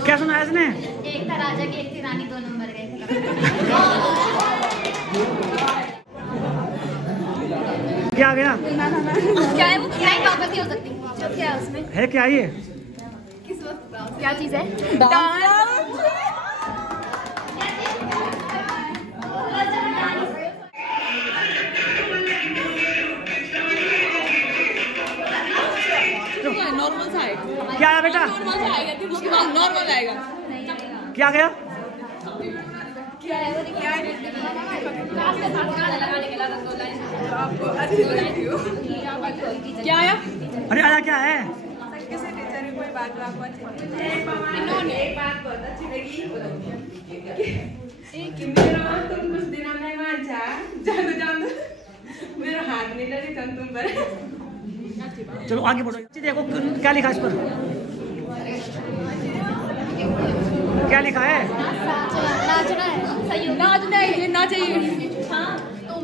क्या सुना है इसने? एक था राजा की, एक थी रानी, 2 नंबर गए। क्या आ गया? क्या है वो? नहीं वापस नहीं हो सकती। तो क्या है उसमें? है क्या ये? किस वक्त क्या चीज है? नॉर्मल सा है। क्या आया बेटा? नॉर्मल सा आएगा, फिर उसके बाद नॉर्मल आएगा। क्या गया? क्या है वो? क्या है? क्लास के साथ गाना लगाने के लिए 2 लाइन आपको अच्छी लगती हो। क्या आया? अरे आया क्या है? किसी टीचर ने कोई बात आपको अच्छी लगी? इन्होंने एक बात बहुत अच्छी लगी कि मेरा तुम कुछ दिनों में मान जा जादू जादू मेरा हाथ नहीं लगे तुम पर। चलो आगे बढ़ो। देखो क्या लिखा इस पर? क्या लिखा है? नाचना है। सही हो। नाचना है, ये ना चाहिए। हाँ तो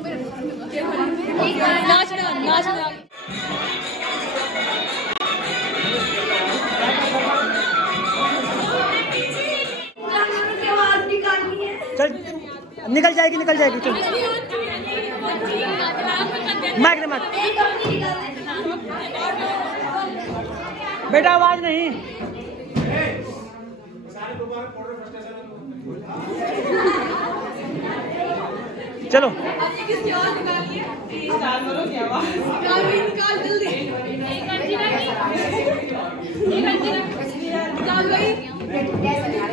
नाचना नाचना। चल निकल जाएगी चल माइक दे, माइक। बेटा आवाज नहीं। चलो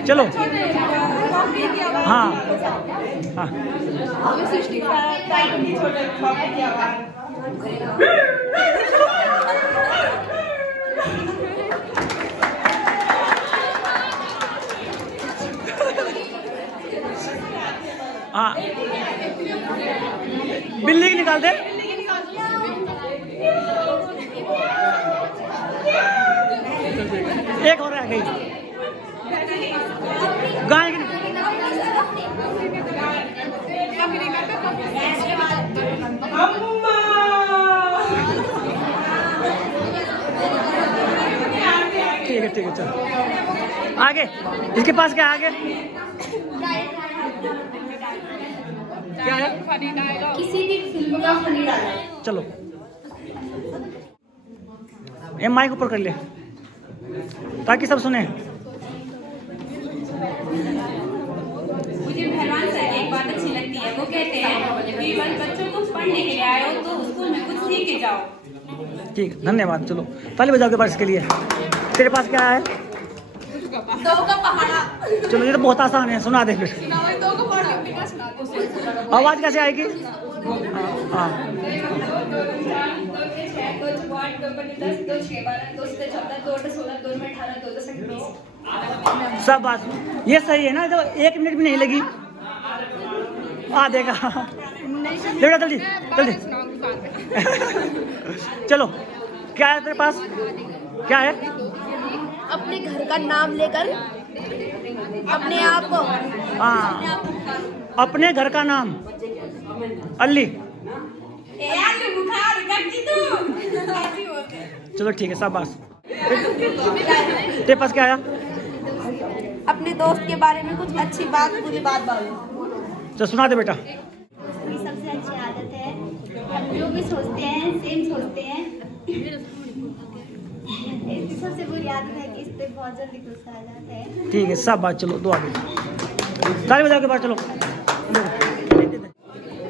चलो। हाँ हाँ हाँ बिल्ली की निकाल दे। एक और रह गई गाय की। ठीक है चल आगे। इसके पास क्या आगे क्या है? किसी भी फिल्म का फनी डायलॉग। चलो ये माइक ऊपर कर ले ताकि सब सुने। मुझे भगवान सर की एक बात अच्छी लगती है। वो कहते हैं कि बच्चों को पढ़ने के लिए आए हो तो स्कूल में कुछ सीख के जाओ। ठीक धन्यवाद। चलो ताली बजाओ के बाद इसके लिए। तेरे पास क्या है? 2 का पहाड़ा। चलो ये तो बहुत आसान है, सुना दे फिर। 2 का पहाड़ा सुना दे। आवाज कैसे आएगी? हाँ 2 सब बात ये सही है ना? जो 1 मिनट भी नहीं लगी। देगा। बेटा जल्दी जल्दी। चलो क्या है तेरे पास, क्या है? अपने घर का नाम लेकर अपने आप को, हाँ, अपने घर का नाम। अल्ली चलो ठीक है, शाबाश। तेरे पास क्या आया? अपने दोस्त के बारे में कुछ अच्छी बात, बुरी बात बोलो। तो सुना दे बेटा। उसकी सबसे अच्छी आदत है हम जो भी सोचते हैं सेम सोचते हैं। इसकी सबसे बुरी आदत है कि इस पे बहुत जल्दी गुस्सा आ जाता है। ठीक है, सब बात। चलो दो आगे ताली बजाओ के बाद चलो।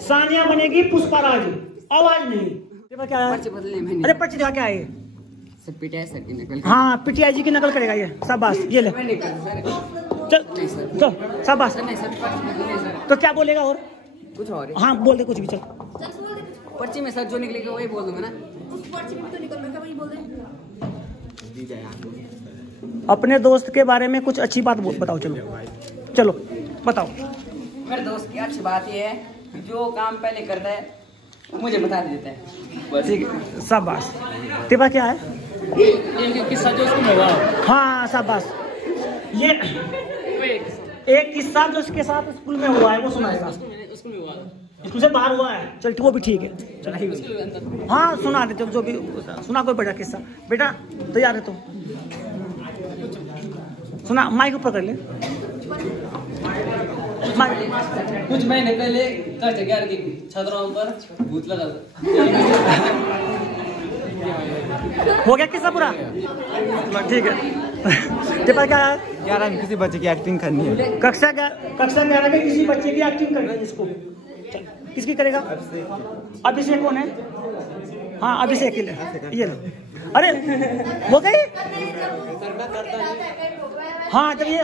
सानिया बनेगी पुष्पाराज, आवाज नहीं। क्या है? अरे पर्ची दिखा, क्या है? हाँ, पीटीआई जी की नकल करेगा ये। शाबाश, ये ले चल। तो शाबाश। तो क्या बोलेगा और? कुछ और? हाँ बोल दे कुछ भी। चल पर्ची में सर जो निकलेगा वही बोल दूंगा ना। उस पर्ची में तो निकल रहा है, वही बोल दे। अपने दोस्त के बारे में कुछ अच्छी बात बताओ। चलो चलो बताओ। मेरे दोस्त की अच्छी बात ये है कि जो काम पहले करता है वो मुझे बता देता है। ठीक है, शाबाश। तेरा क्या है? किस्सा जो उसमें हुआ। हाँ शाबाश। ये एक किस्सा जो उसके साथ स्कूल में हुआ है वो सुनाएगा। स्कूल से बाहर हुआ है। चल वो भी ठीक है। चल हाँ सुना दे, जो भी सुना कोई बड़ा किस्सा। बेटा तैयार है तुम? सुना, माइक ऊपर कर ले। कुछ महीने पहले जगह की छतरों पर भूत लगा हो गया किस्सा पूरा? ठीक है। तेरे पास क्या है? 11 में किसी बच्चे की एक्टिंग करनी है। कक्षा 11 में किसी बच्चे की एक्टिंग करनी है। इसको किसकी करेगा? अभिषेक कौन है? हाँ अभिषेक ही ले, ये लो। अरे वो गई। हाँ जब ये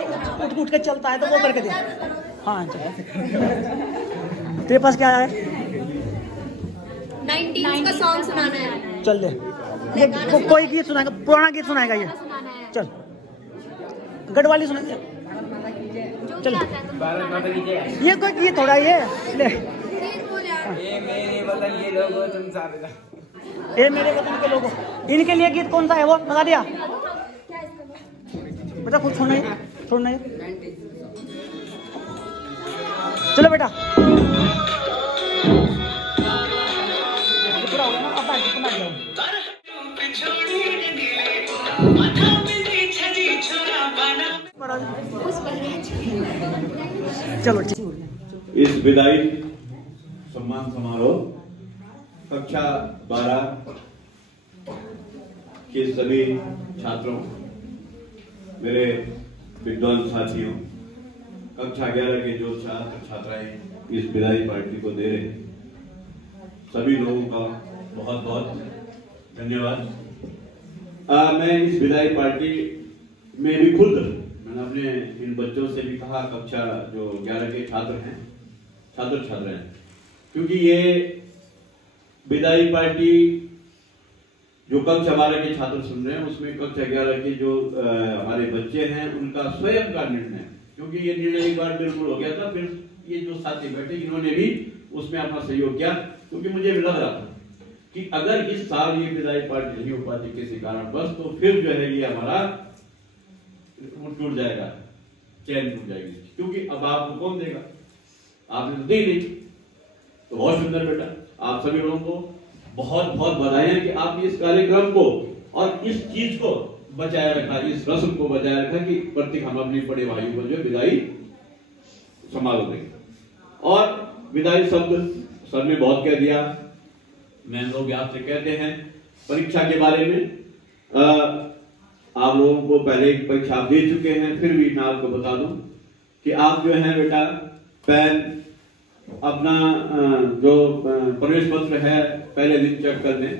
उठ के चलता है तो वो करके दे। हाँ चल। तेरे पास क्या है? 90s का सॉन्ग सुनाना है। चल दे। ये कोई गीत सुनाएगा, पुराना गीत सुनाएगा ये। चल गढ़वाली सुना। चल ये कोई गीत थोड़ा ये ले। ये मेरे वतन के लोगों, इनके लिए गीत कौन सा है वो बता दिया? बेटा कुछ छोड़ना है, छोड़ना है। चलो बेटा पूरा हो गया ना, अब बैठ जाओ। चलो ठीक। इस विदाई सम्मान समारोह कक्षा 12 के सभी छात्रों, मेरे विद्वान साथियों, कक्षा 11 के जो छात्र छात्राएं इस विदाई पार्टी को दे रहे हैं, सभी लोगों का बहुत बहुत धन्यवाद। मैं इस विदाई पार्टी में भी खुद मैंने अपने इन बच्चों से भी कहा, कक्षा जो 11 के छात्र हैं, छात्र हैं, क्योंकि ये विदाई पार्टी जो कक्षा 12 के छात्र सुन रहे हैं उसमें कक्षा 11 के जो हमारे बच्चे हैं उनका स्वयं का निर्णय, क्योंकि ये निर्णय एक बार बिल्कुल हो गया था, फिर ये जो साथी बैठे इन्होंने भी उसमें अपना सहयोग किया, क्योंकि मुझे भी लग रहा था कि अगर इस साल ये विदाई पार्टी नहीं हो पाती किसी कारणवश तो फिर जो है ये हमारा टूट जाएगा, चैन टूट जाएगी, क्योंकि अब आपको कौन देगा? आपने तो दी नहीं। तो बहुत सुंदर बेटा, आप सभी लोगों को बहुत बहुत बधाई कि आप इस कार्यक्रम को और इस चीज को बचाए रखा, इस रस्म को बचाए रखा कि प्रत्येक हम अपने बड़े भाइयों को जो विदाई समारोह देंगे। और विदाई शब्द सर ने बहुत कह दिया, मैं लोग आपसे कहते हैं परीक्षा के बारे में। आप लोगों को पहले एक परीक्षा आप दे चुके हैं, फिर भी मैं आपको बता दूं कि आप जो है बेटा पेन अपना जो प्रवेश पत्र है पहले दिन चेक कर लें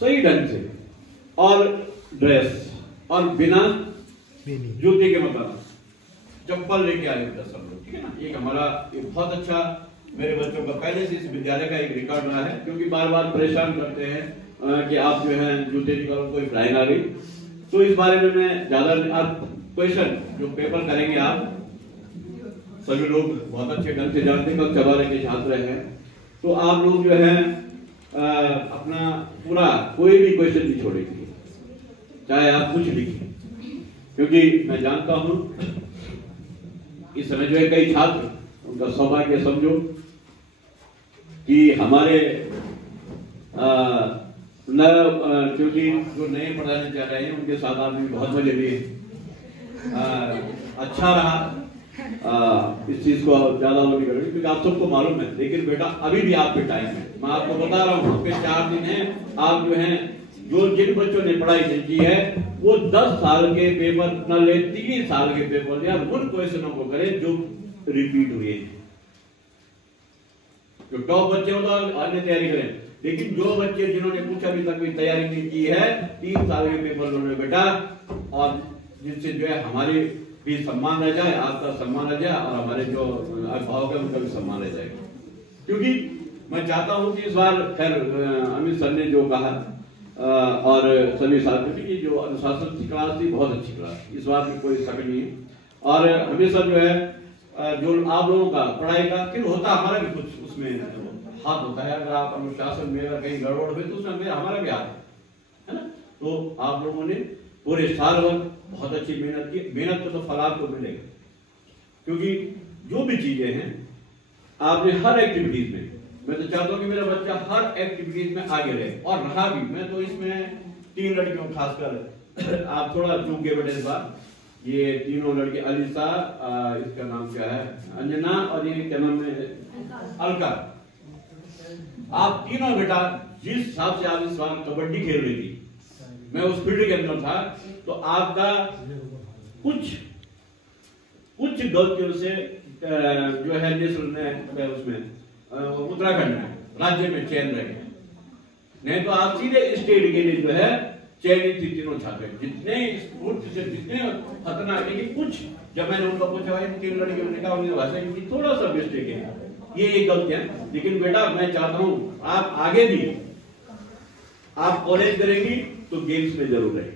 सही ढंग से, और ड्रेस, और बिना जूते के मतलब चप्पल लेके आए बेटा सब लोग, ठीक है ना। एक हमारा बहुत अच्छा मेरे बच्चों का पहले से इस विद्यालय का एक रिकॉर्ड रहा है, क्योंकि बार बार परेशान करते हैं कि आप जो है जूते निकालो, कोई फ्लाइंग आ गई। तो इस बारे में मैं ज्यादा क्वेश्चन जो पेपर करेंगे आप सभी लोग बहुत अच्छे ढंग से जानते हैं, कक्षा 12 के छात्र हैं। तो आप लोग जो है अपना पूरा कोई भी क्वेश्चन नहीं छोड़ेंगे, चाहे आप कुछ लिखें, क्योंकि मैं जानता हूं इस समय जो है कई छात्र, उनका सौभाग्य समझो कि हमारे क्योंकि जो नए पढ़ाने जा रहे हैं उनके साथ आपने बहुत मजे लिए, अच्छा रहा। इस चीज को ज्यादा वो नहीं करेंगे क्योंकि आप सबको मालूम है, लेकिन बेटा अभी भी आप पे टाइम है। मैं आपको बता रहा हूँ, आपके 4 दिन है। आप जो है जो जिन बच्चों ने पढ़ाई नहीं की है वो 10 साल के पेपर न ले, 3 साल के पेपर ले, उन क्वेश्चनों को करें जो रिपीट हुए। जो टॉप बच्चे हो तो अन्य तैयारी करें, लेकिन जो बच्चे जिन्होंने कुछ अभी तक भी तैयारी नहीं की है 3 साल के पेपर लो बेटा, और जिससे जो है हमारी भी सम्मान रह जाए, आपका सम्मान रह जाए और हमारे जो अभिभावक है उनका भी सम्मान रह जाएगा। क्योंकि मैं चाहता हूं कि इस बार खैर अमित सर ने जो कहा और सभी साथियों की जो अनुशासन की क्लास थी बहुत अच्छी क्लास, इस बात में कोई शक नहीं है। और हमेशा जो है जो आप लोगों का पढ़ाई का फिर होता हमारा भी कुछ उसमें हाथ होता है। अगर आप अनुशासन में अगर कहीं गड़बड़ हुई तो उसमें हमारा भी हाथ है ना। तो आप लोगों ने पूरे साल भर बहुत अच्छी मेहनत की, मेहनत को तो फल आपको मिलेगा, क्योंकि जो भी चीजें हैं आपने हर एक्टिविटीज में, मैं तो चाहता हूं कि मेरा बच्चा हर एक्टिविटीज में आगे रहे और रहा भी। मैं तो इसमें 3 लड़कियों खासकर आप थोड़ा चूक गए बेटे इस बार, ये तीनों लड़की अलीसा, इसका नाम क्या है अंजना, और ये क्या नाम है अलका। आप तीनों बेटा जिस हिसाब से आप इस बार कबड्डी खेल रही थी, मैं उस फील्ड के अंदर था, तो आपका कुछ गलतियों से जो है नेशनल उसमें उत्तराखंड में राज्य में चयन रहे, नहीं तो आप सीधे स्टेट के लिए जो है चयनित थी तीनों छात्र। जितने स्पोर्ट्स से जितने खतरनाक, लेकिन कुछ जब मैंने उनका पूछा भाई 3 लड़कियों ने कहा उनकी भाषा की थोड़ा सा मिस्टेक है, ये एक गलती है। लेकिन बेटा मैं चाहता हूँ आप आगे भी आप कॉलेज करेंगी तो गेम्स में जरूर रहे,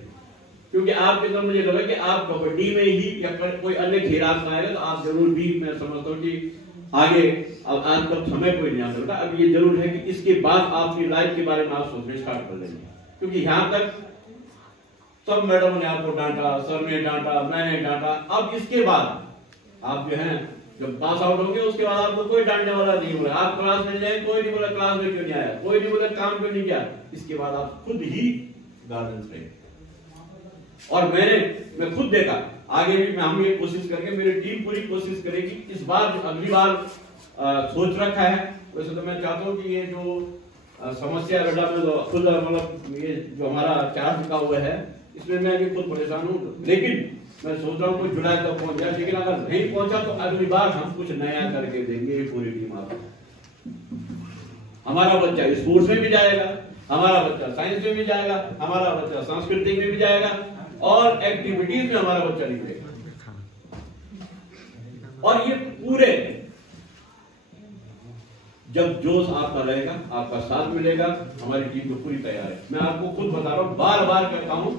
क्योंकि आपके अंदर मुझे लगा कि आप कबड्डी में ही या कोई अन्य खेल आपका आएगा तो आप जरूर भी, मैं समझता हूँ कि आगे अब आज तक समय कोई नहीं आ सकता। अब ये जरूर है कि इसके बाद आपकी लाइफ के बारे में आप सोचने स्टार्ट कर लेंगे, क्योंकि यहाँ तक सब मैडम ने आपको डांटा, सर ने डांटा, मैंने डांटा। अब इसके बाद आप जो है जब पास आउट होंगे उसके बाद आपको कोई डांटने वाला नहीं बोला, आप क्लास में जाए कोई नहीं बोला क्लास में क्यों नहीं आया, कोई नहीं बोला काम क्यों नहीं किया। इसके बाद आप खुद ही गार्जियंस रहे। और मैं खुद देखा, आगे भी हम ये कोशिश करेंगे, मेरी टीम पूरी कोशिश करेगी इस बार जो अगली बार सोच रखा है। वैसे तो मैं चाहता हूँ कि ये जो समस्या बेटा में तो खुद मतलब ये जो हमारा चार्ज का हुआ है इसमें मैं भी खुद परेशान हूँ, लेकिन मैं सोच रहा हूँ कुछ जुलाई तक पहुंच जाए। लेकिन अगर नहीं पहुंचा तो अगली बार हम कुछ नया करके देंगे पूरी टीम आपको। हमारा बच्चा स्पोर्ट्स में भी जाएगा, हमारा बच्चा साइंस में भी जाएगा, हमारा बच्चा सांस्कृतिक में भी जाएगा और एक्टिविटीज में हमारा बच्चा निकलेगा। और ये पूरे जब जोश आपका रहेगा, आपका साथ मिलेगा, हमारी टीम तो पूरी तैयार है। मैं आपको खुद बता रहा हूं, बार बार कहता हूं,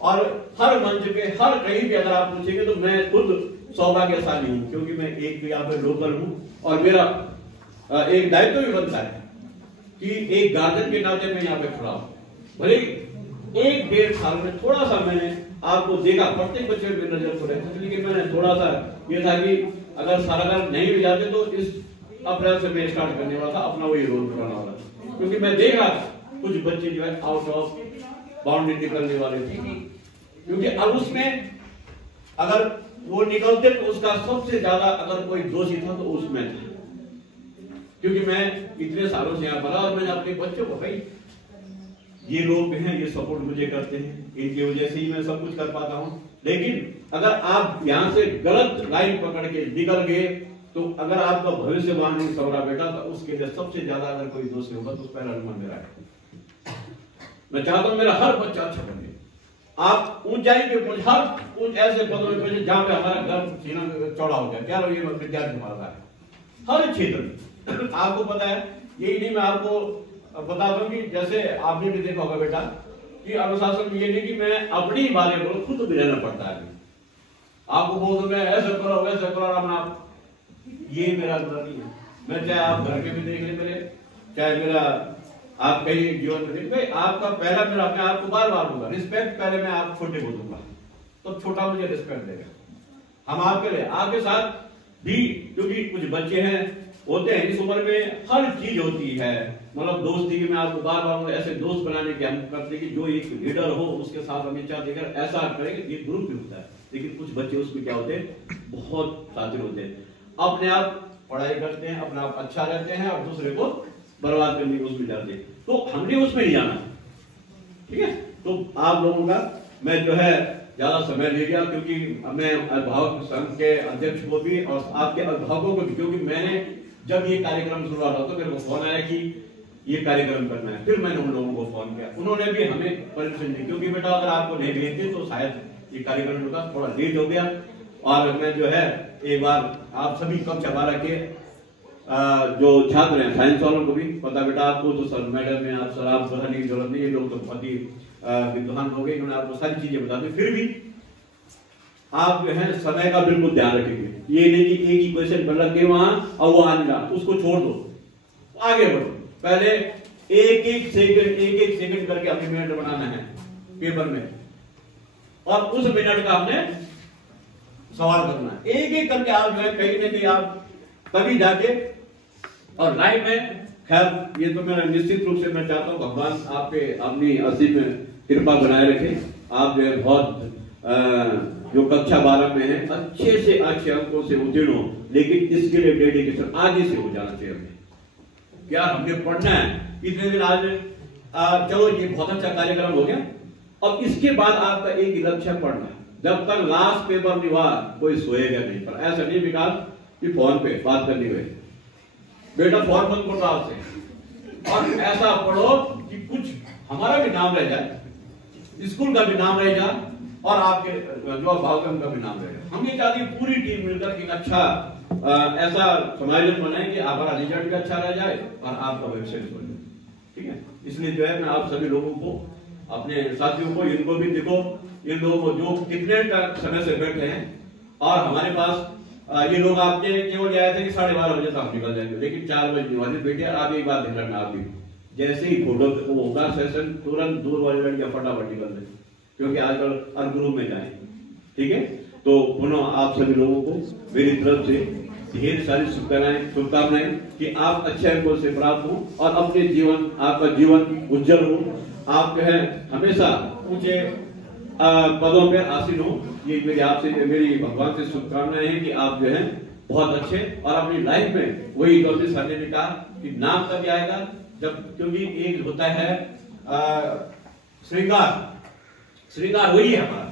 और हर मंच पे हर कहीं भी अगर आप पूछेंगे तो मैं खुद सौभाग्यशाली हूं, क्योंकि मैं एक यहाँ पे लोकल हूं और मेरा एक दायित्व भी बनता है कि एक गार्जियन के नाते मैं यहाँ पे खड़ा हूं। भले 1-1.5 साल में थोड़ा सा मैंने आपको देखा, प्रत्येक बच्चे में नजर पड़े, लेकिन मैंने थोड़ा सा ये था कि अगर सारा नहीं भी जाते तो इस अप्रैल से मैं स्टार्ट करने वाला था अपना वही रोल बनाने वाला, क्योंकि मैं देख रहा था कुछ बच्चे जो है आउट ऑफ बाउंड्री निकलने वाले थे, क्योंकि अब उसमें अगर वो निकलते तो उसका सबसे ज्यादा अगर कोई दोषी था तो उसमें था, क्योंकि मैं इतने सालों से यहाँ पढ़ा और मैंने अपने बच्चों को भाई ये लोग हैं, ये सपोर्ट मुझे करते हैं, इनकी वजह से ही मैं सब कुछ कर पाता हूँ। लेकिन अगर आप यहाँ से गलत लाइन पकड़ के निकल गए तो अगर आपका भविष्य वहां नहीं संवरा बेटा तो उसके लिए सबसे ज्यादा अगर कोई दोषी होगा तो उस पहला अनुमान मेरा है। मैं चाहता हूं मेरा हर बच्चा अच्छा बने, आप ऊंचाई पे हर कुछ ऐसे पदों में पहुंचे जहां पे हमारा घर सीना चौड़ा हो गया। क्या ये विद्यार्थी हमारा है हर क्षेत्र में। आपको पता है, यही नहीं मैं आपको बता दूं कि जैसे आपने भी देखा होगा बेटा कि अनुशासन में ये नहीं कि मैं अपनी बारे में खुद भी रहना पड़ता है। आपको बोल दो मैं ऐसा करो वैसा करो, अपना ये मेरा बुरा नहीं है। मैं चाहे आप घर के भी देख ले मेरे, चाहे मेरा आप कहीं जीवन में देख भाई, आपका पहला मेरा अपने आप को बार बार होगा रिस्पेक्ट। पहले मैं आप छोटे को दूंगा तो छोटा मुझे रिस्पेक्ट देगा। हम आपके लिए आपके साथ भी, क्योंकि कुछ बच्चे हैं होते हैं इस उम्र में हर चीज होती है, मतलब दोस्ती की मैं आपको बार बार ऐसे दोस्त बनाने के हम करते कि जो एक लीडर हो उसके साथ हमेशा देकर ऐसा करेंगे। ये ग्रुप भी होता है, लेकिन कुछ बच्चे उसमें क्या होते हैं, बहुत शातिर होते हैं, अपने आप पढ़ाई करते हैं, अपना आप अच्छा रहते हैं और दूसरे को बर्बाद करने की उसमें जाते हैं। तो हमने उसमें नहीं जाना, ठीक है। तो आप लोगों का मैं जो है ज्यादा समय ले लिया, क्योंकि मैं अभिभावक संघ के अध्यक्ष को भी और आपके अभिभावकों को भी, क्योंकि मैंने जब ये कार्यक्रम शुरू हुआ तो मेरे को फोन आया कि ये कार्यक्रम करना है, फिर मैंने उन लोगों को फोन किया, उन्होंने भी हमें परमिशन दी, क्योंकि बेटा अगर आपको नहीं भेजते तो शायद ये कार्यक्रम होता थोड़ा लेट हो गया। और मैं जो है एक बार आप सभी कक्षा 12 के जो छात्र हैं साइंस वालों को भी पता, बेटा आपको तो सर मैडम में आप सर आप बताने की जरूरत नहीं है, लोग तो पति विद्वान हो गए, इन्होंने आपको सारी चीजें बता दी, फिर भी आप जो है समय का बिल्कुल ध्यान रखेंगे। ये नहीं कि एक ही क्वेश्चन बन लगे वहां और वो आ नहीं रहा, उसको छोड़ दो, आगे बढ़ो। पहले एक एक सेकंड करके अपने मिनट बनाना है पेपर में, और उस मिनट का हमने सवाल करना है। एक एक करके आप जो है कहीं ना कहीं आप तभी जाके और लाइफ में, खैर ये तो मेरा निश्चित रूप से मैं चाहता हूँ भगवान आप पे अपनी असीम कृपा बनाए रखे। आप जो है बहुत जो कक्षा 12 में है अच्छे से अच्छे अंकों से उत्तीर्ण हो, लेकिन इसके लिए डेडिकेशन आगे से हो जाना चाहिए। हमें क्या हमने पढ़ना है इतने दिन, आज चलो ये बहुत अच्छा कार्यक्रम हो गया, और इसके बाद आपका एक लक्ष्य पढ़ना है। जब तक लास्ट पेपर नहीं हुआ कोई सोएगा नहीं, पर ऐसा नहीं विकास कि फोन पे बात करनी हुई, बेटा फोन बंद करो आपसे, और ऐसा पढ़ो कि कुछ हमारा भी नाम रह जाए, स्कूल का भी नाम रह जाए, और आपके जो अभिभावक का भी नाम रह जाए। हम ये चाहते हैं पूरी टीम मिलकर एक अच्छा ऐसा समायोजन बनाए कि हमारा रिजल्ट भी अच्छा रह जाए और आपका भविष्य भी बढ़ जाए, ठीक है। इसलिए जो है मैं आप सभी लोगों को, अपने साथियों को, इनको भी देखो, इन लोगों को जो कितने समय से बैठे हैं, और हमारे पास ये लोग आपके केवल आए थे कि 12:30 बजे तक हम निकल जाएंगे, लेकिन 4 बजे निवाजित बैठे। आप एक बात ध्यान रखना, आप भी जैसे ही फोटो वो होगा सेशन, तुरंत दूर वाली लड़कियां फटाफट निकल जाए, क्योंकि आजकल हर ग्रुप में जाए, ठीक है। तो पुनः आप सभी लोगों को मेरी तरफ से ढेर सारी शुभकामनाएं कि आप अच्छे अंकों से प्राप्त हो और अपने जीवन, आपका जीवन उज्जवल हो, आप जो है हमेशा ऊंचे पदों पर आसीन हो। ये मेरी आपसे, मेरी भगवान से शुभकामनाएं हैं कि आप जो है बहुत अच्छे, और अपनी लाइफ में वही गौतम सर ने कहा कि नाम तभी आएगा जब, क्योंकि एक होता है श्रृंगार वही है हमारा,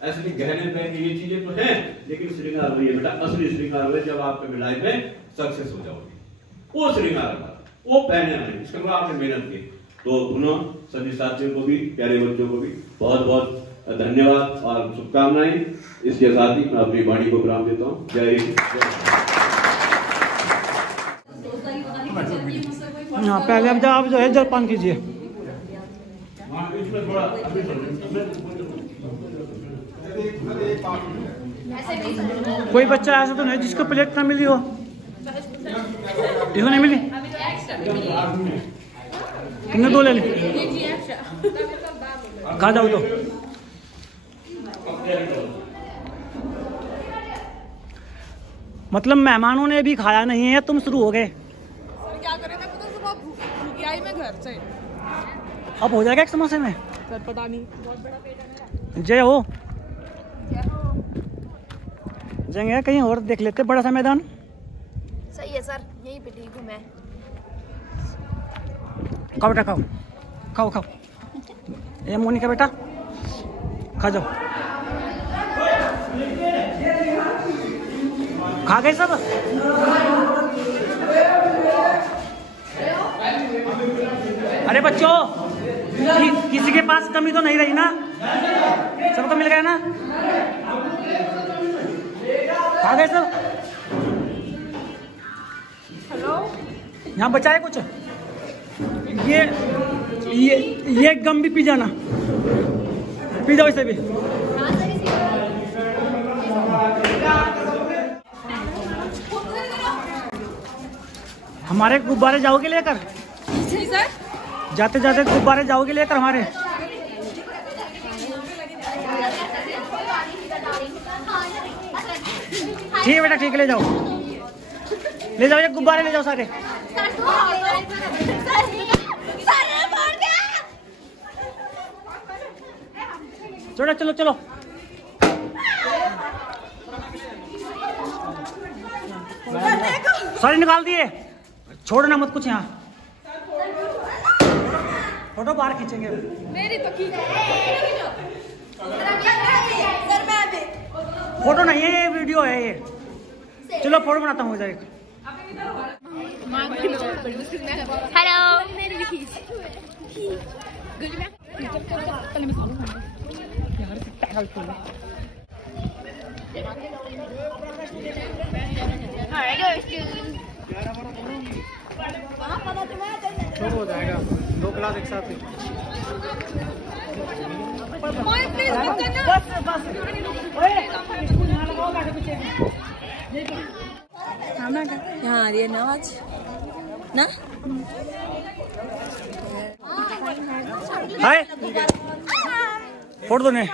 ऐसे नहीं गहने पे ये चीजें तो हैं, लेकिन श्रृंगार वही है बेटा, असली श्रृंगार वही जब आप कभी लाइफ में सक्सेस हो जाओगे, वो श्रृंगार हमारा, वो पहने वाले, इसके बाद आपने मेहनत की। तो पुनः सभी साथियों को भी, प्यारे बच्चों को भी बहुत बहुत धन्यवाद और शुभकामनाएं। इसके साथ ही मैं अपनी वाणी को विराम देता हूँ। जय हिंद। हाँ, पहले अब आप जो है जलपान कीजिए। कोई बच्चा ऐसा तो नहीं जिसको प्लेट ना मिली हो? इसको नहीं मिली? तुमने 2 ले ली, खा जाओ तो। मतलब मेहमानों ने भी खाया नहीं है, तुम शुरू हो गए। सर क्या करें, मैं तो सुबह भूखी आई मैं घर से। अब हो जाएगा एक समोसे में? सर पता नहीं, बहुत बड़ा पेट है मेरा। जय हो। जाएंगे कहीं और देख लेते, बड़ा सा मैदान। सही है सर, यहीं पे ठीक हूँ मैं। खाओ बेटा, खाओ खाओ खाओ। ये मोनिका बेटा खा जाओ। खा गए सब? अरे बच्चों, किसी के पास कमी तो नहीं रही ना? सबको मिल गया ना? खा गए सब? हेलो, यहाँ बचा है कुछ? ये गम भी पी जाना, पी जाओ इसे भी। हमारे गुब्बारे जाओगे लेकर? सर जाते जाते गुब्बारे जाओगे लेकर हमारे? ठीक है बेटा, ठीक है, ले जाओ ये गुब्बारे ले जाओ सारे। चलो चलो चलो, सारे निकाल दिए, छोड़ना मत कुछ। यहाँ फोटो बाहर खींचेंगे। मेरी तो फोटो नहीं है, ये वीडियो है ये। चलो फोटो बनाता हूँ इधर एक। हेलो। हो जाएगा 2 क्लास एक साथ ही। यहाँ आ रही है नवाज ना। हाय, फोड़ दो ने।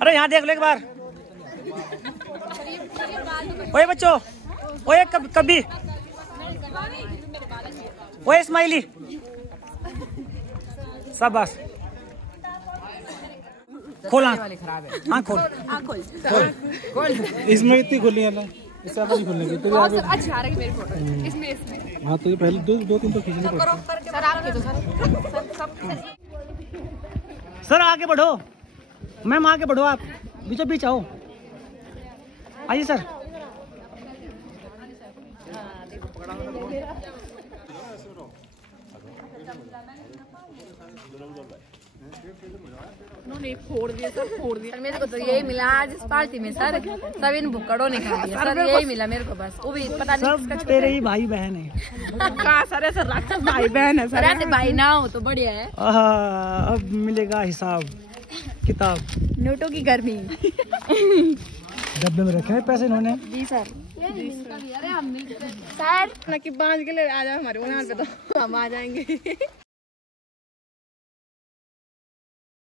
अरे यहाँ देख लो एक बार। ओए बच्चों, ओए कभी, ओए स्माइली, शाबाश। खोल आँख, खोल। इसमें इतनी खुली है ना, इससे ज़्यादा नहीं खुलने की। तो अच्छी आ रही मेरी फोटो इसमें। हाँ तो ये पहले दो तीन तो खींचनी पड़ेगी। सर आगे तो सर आगे बढ़ो, मैम आगे बढ़ो, आप बीचों बीच आओ। आइए सर। उन्होंने फोड़ दिया सर, फोड़ दिया। मेरे को तो यही मिला आज इस पार्टी में सर, सब इन भुक्कड़ों ने खा लिया सर, यही मिला मेरे को बस। वो भी पता नहीं सब तेरे ही भाई बहन है। कहाँ सर ऐसा राक्षस भाई बहन है सर, ऐसे भाई ना हो तो बढ़िया है। अब मिलेगा हिसाब किताब। नोटों की गर्मी। डब्बे में रखे हैं पैसे इन्होंने। जी सर। सर ना कि 5 किलो आ जाओ हमारे वहाँ पे तो हम आ जाएंगे।